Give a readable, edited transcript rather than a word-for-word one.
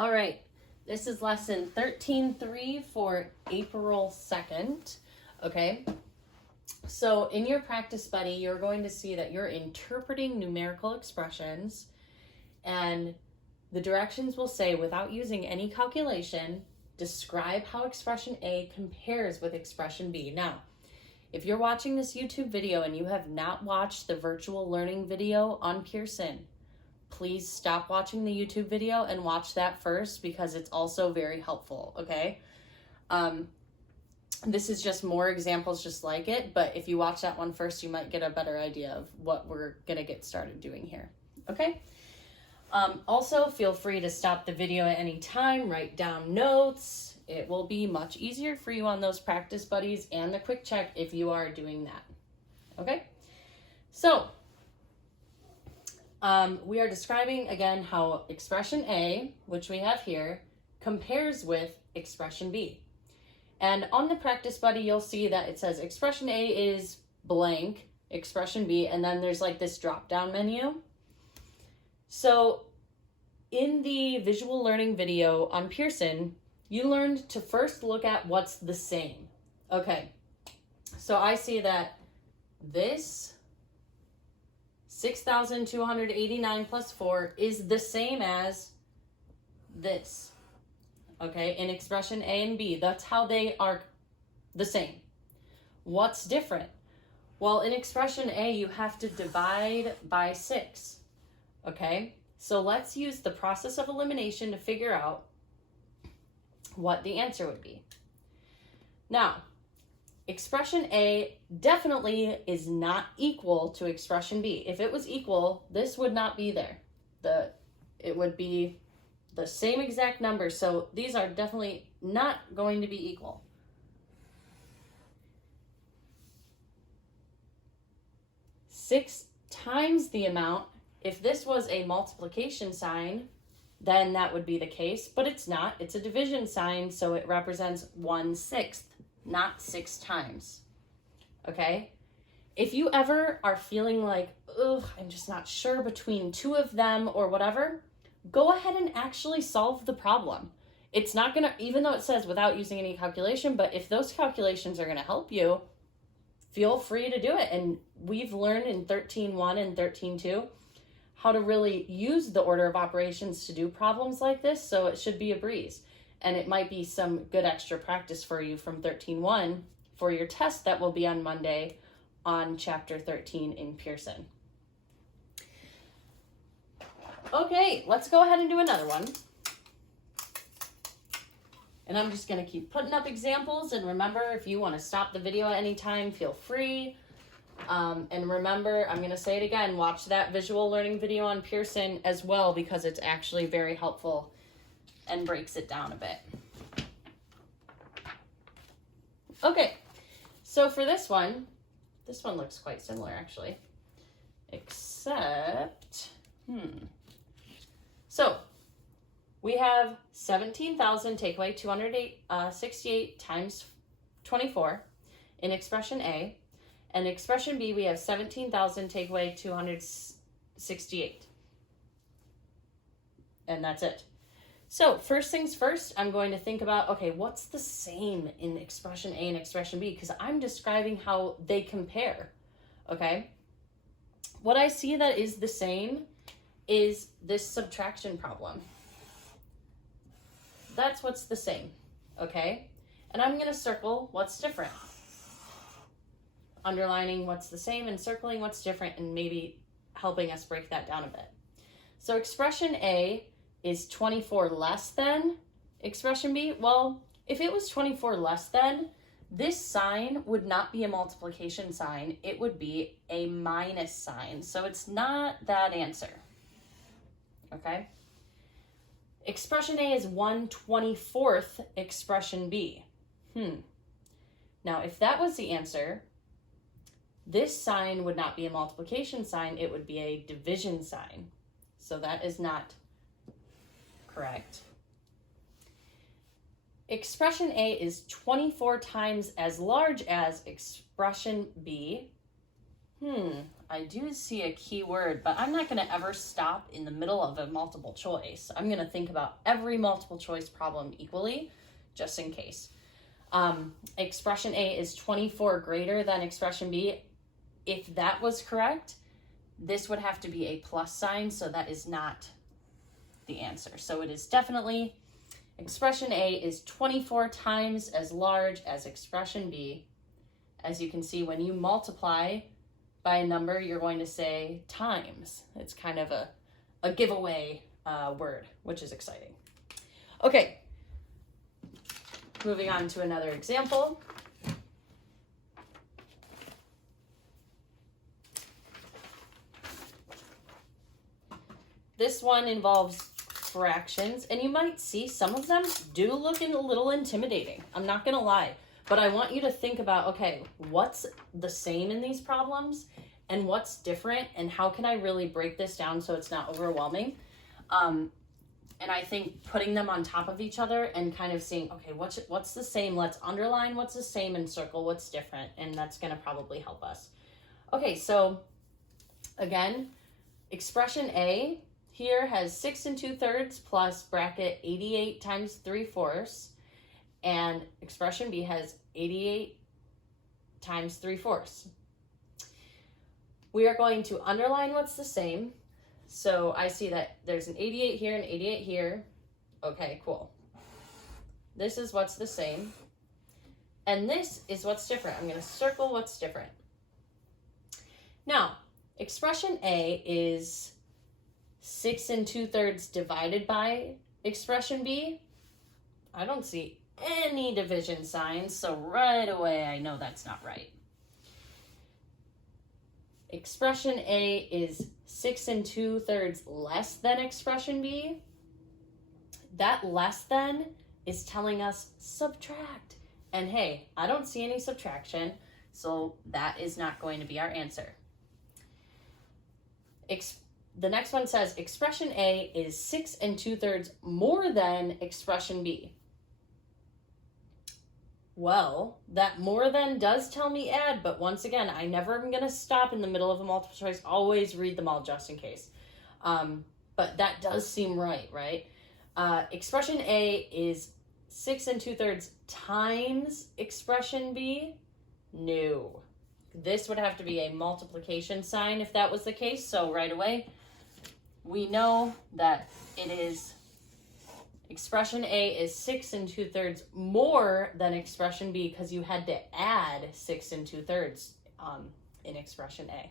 All right, this is lesson 13.3 for April 2nd, okay? So in your practice buddy, you're going to see that you're interpreting numerical expressions, and the directions will say, without using any calculation, describe how expression A compares with expression B. Now, if you're watching this YouTube video and you have not watched the virtual learning video on Pearson, please stop watching the YouTube video and watch that first, because it's also very helpful, okay? This is just more examples just like it, but if you watch that one first, you might get a better idea of what we're gonna get started doing here, okay? Also, feel free to stop the video at any time, write down notes. It will be much easier for you on those practice buddies and the quick check if you are doing that, okay? So, we are describing again how expression A, which we have here, compares with expression B. And on the practice buddy, you'll see that it says expression A is blank, expression B, and then there's like this drop-down menu. So in the visual learning video on Pearson, you learned to first look at what's the same. Okay, so I see that this 6,289 plus 4 is the same as this, okay, in expression A and B. That's how they are the same. What's different? Well, in expression A, you have to divide by 6, okay? So let's use the process of elimination to figure out what the answer would be. Now, expression A definitely is not equal to expression B. If it was equal, this would not be there. It would be the same exact number. So these are definitely not going to be equal. Six times the amount, if this was a multiplication sign, then that would be the case, but it's not. It's a division sign, so it represents 1/6, not 6 times, okay? If you ever are feeling like, ugh, I'm just not sure between two of them or whatever, go ahead and actually solve the problem. It's not gonna, even though it says without using any calculation, but if those calculations are gonna help you, feel free to do it. And we've learned in 13.1 and 13.2 how to really use the order of operations to do problems like this, so it should be a breeze. And it might be some good extra practice for you from 13.1 for your test that will be on Monday on chapter 13 in Pearson. Okay, let's go ahead and do another one. And I'm just gonna keep putting up examples, and remember, if you wanna stop the video at any time, feel free. And remember, I'm going to say it again, watch that visual learning video on Pearson as well, because it's actually very helpful and breaks it down a bit. Okay, so for this one looks quite similar actually, except, So we have 17,000 take away 268 times 24 in expression A. And expression B, we have 17,000 take away 268. And that's it. So first things first, I'm going to think about, okay, what's the same in expression A and expression B? Because I'm describing how they compare, okay? What I see that is the same is this subtraction problem. That's what's the same, okay? And I'm going to circle what's different. Underlining what's the same and circling what's different, and maybe helping us break that down a bit. So expression A is 24 less than expression B. Well, if it was 24 less than, this sign would not be a multiplication sign. It would be a minus sign. So it's not that answer. Okay? Expression A is 1/24 expression B. Now, if that was the answer, this sign would not be a multiplication sign, it would be a division sign. So that is not correct. Expression A is 24 times as large as expression B. I do see a key word, but I'm not going to ever stop in the middle of a multiple choice. I'm going to think about every multiple choice problem equally, just in case. Expression A is 24 greater than expression B. If that was correct, this would have to be a plus sign, so that is not the answer. So it is definitely expression A is 24 times as large as expression B. As you can see, when you multiply by a number, you're going to say times. It's kind of a giveaway word, which is exciting. Okay, moving on to another example. This one involves fractions, and you might see some of them do look a little intimidating. I'm not gonna lie. But I want you to think about, okay, what's the same in these problems and what's different, and how can I really break this down so it's not overwhelming? And I think putting them on top of each other and kind of seeing, okay, what's the same? Let's underline what's the same and circle what's different, and that's going to probably help us. Okay, so again, expression A here has 6 2/3 plus bracket 88 times 3/4. And expression B has 88 times 3/4. We are going to underline what's the same. So I see that there's an 88 here and 88 here. Okay, cool. This is what's the same. And this is what's different. I'm going to circle what's different. Now, expression A is 6 2/3 divided by expression B. I don't see any division signs, so right away I know that's not right. Expression A is 6 2/3 less than expression B. That less than is telling us subtract. And hey, I don't see any subtraction, so that is not going to be our answer. The next one says expression A is 6 2/3 more than expression B. Well, that more than does tell me add, but once again, I never am going to stop in the middle of a multiple choice. Always read them all just in case. But that does seem right? Expression A is 6 2/3 times expression B. No. This would have to be a multiplication sign if that was the case. So right away, we know that it is expression A is 6 2/3 more than expression B because you had to add 6 2/3 in expression A.